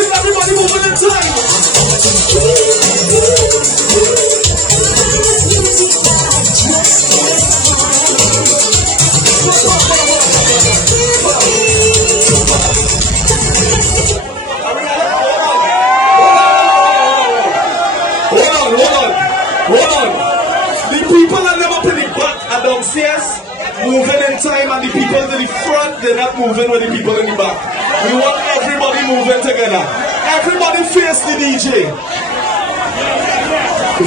Everybody moving in time. Hold on. The people that live up in the back are downstairs moving in time, and the people in the front, they're not moving with the people in the back. We want everybody moving together. Everybody face the DJ.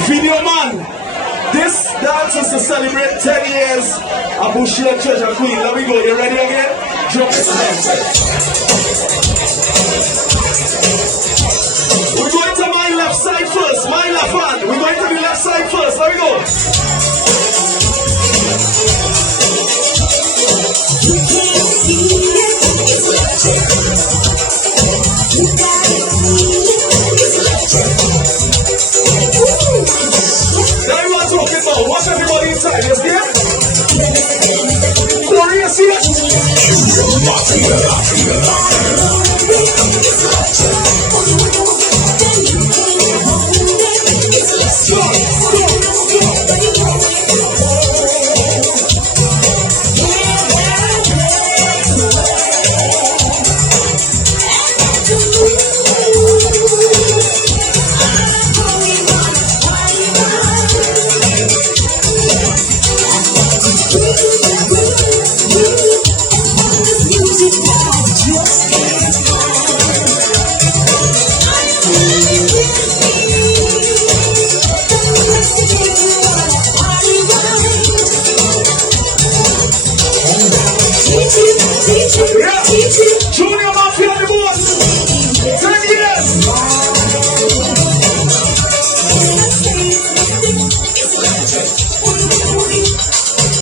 Video man, this dance is to celebrate 10 years of Bushia Treasure Queen. Let me go. You ready again? Jump in. We're going to my left side first. My left hand. We're going to the left side first. Let me go. You can't see it. It's electric. You got it. It's electric. Everyone's talking about what's everybody inside, you see it? Corey, you see it? Music,